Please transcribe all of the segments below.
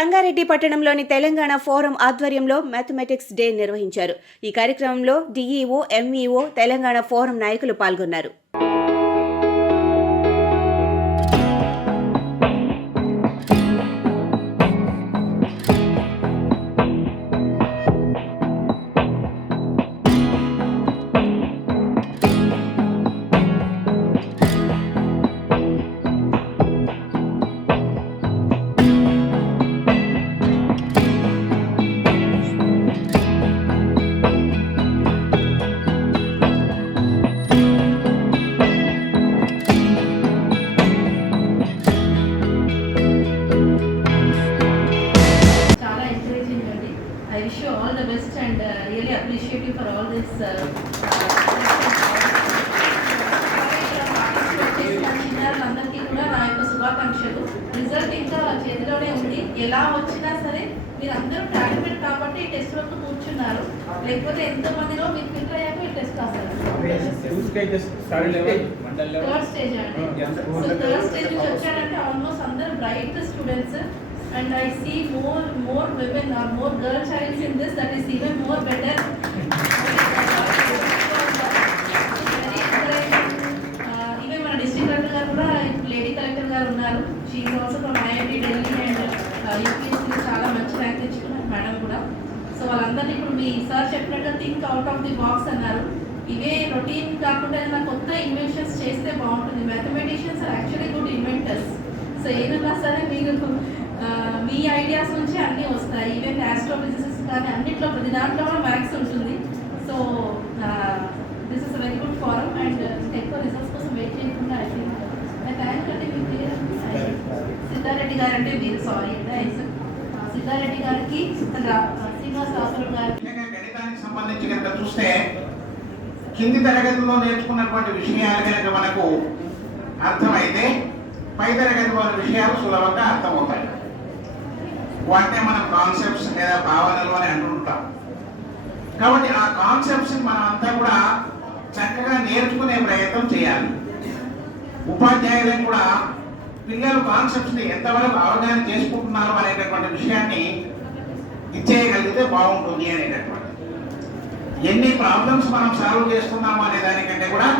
సంగారెడ్డి పట్టణంలోని తెలంగాణ ఫోరం ఆధ్వర్యంలో mathematics day నిర్వహించారు. ఈ కార్యక్రమంలో డిఈఓ, ఎంఈఓ, తెలంగాణ ఫోరం నాయకులు పాల్గొన్నారు. I wish you all the best and really appreciate you for all this. అందరికీ కూడా నా యొక్క శుభాకాంక్షలు. రిజల్ట్ ఇంకా చేతిలోనే ఉంది. ఎలా వచ్చినా సరే మీరు అందరూ టాలెంటెడ్ కాబట్టి ఈ టెస్ట్ వరకు కూర్చున్నారు. లేకపోతే ఎంతో మందిలో మీరు ఫిల్టర్ అయ్యాక ఈ టెస్ట్ రాస్తారు. థర్డ్ స్టేజ్ అండి. సో థర్డ్ స్టేజ్ నుంచి వచ్చారంటే ఆల్మోస్ట్ అందరూ bright students. And I see more women or more girl child in this, that is even more better. Even మన డిస్ట్రిక్ట్ కలెక్టర్ గారు కూడా లేడీ కలెక్టర్ గారు ఉన్నారు. She is also from IIT Delhi and UPSC చాలా మంచి rank తెచ్చుకున్నారు madam కూడా. So వాళ్ళందరినీ ఇప్పుడు మీ సార్ చెప్పినట్టు think out of the box అన్నారు. ఇవే రొటీన్ కాకుండా ఏదైనా కొత్త ఇన్వెన్షన్స్ చేస్తే బాగుంటుంది. Mathematicians are actually good inventors. So ఏదన్నా సరే మీరు మీ ఐడియాస్ నుంచి అన్నీ వస్తాయి. ఈవెన్ ఆస్ట్రోఫిజిక్స్ కానీ అన్నింటిలో ప్రతి దాంట్లో కూడా మ్యాథ్స్ ఉంటుంది. So this is very good form and ఎక్కువ రిజల్ట్స్ కోసం వెయిట్ చేయకుండా థ్యాంక్ అండి. మీ పేరు సిద్ధారెడ్డి గారు అంటే మీరు సారీ సిద్ధారెడ్డి గారికి, శ్రీనివాసరావు గారికి. గణితానికి సంబంధించి కనుక చూస్తే కింది తరగతిలో నేర్చుకున్నటువంటి విషయాలు కనుక మనకు అర్థమైతే పై తరగతి వారి విషయాలు సులభంగా అర్థమవుతాయి. వాటినే మనం కాన్సెప్ట్స్ లేదా భావనలు అని అంటుంటాం. కాబట్టి ఆ కాన్సెప్ట్స్ మనం అంతా కూడా చక్కగా నేర్చుకునే ప్రయత్నం చేయాలి. ఉపాధ్యాయులకు కూడా పిల్లలు కాన్సెప్ట్స్ని ఎంతవరకు అవగాహన చేసుకుంటున్నారు అనేటటువంటి విషయాన్ని ఇచ్చేయగలిగితే బాగుంటుంది అనేటటువంటి. ఎన్ని ప్రాబ్లమ్స్ మనం సాల్వ్ చేస్తున్నాము అనే దానికంటే కూడా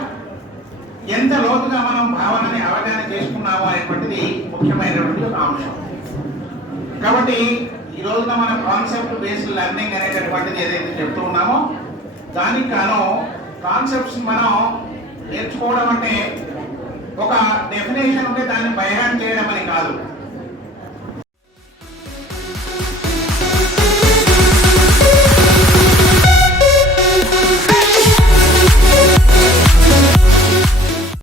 ఎంత లోతుగా మనం భావనని అవగాహన చేసుకున్నాము అనేటువంటిది ముఖ్యమైనటువంటి ఒక అంశం. కాబట్టి ఈ రోజున మనం కాన్సెప్ట్ బేస్డ్ లెర్నింగ్ అనేటటువంటిది ఏదైతే చెప్తూ ఉన్నామో దానికి గాను కాన్సెప్ట్స్ మనం నేర్చుకోవడం అంటే ఒక డెఫినేషన్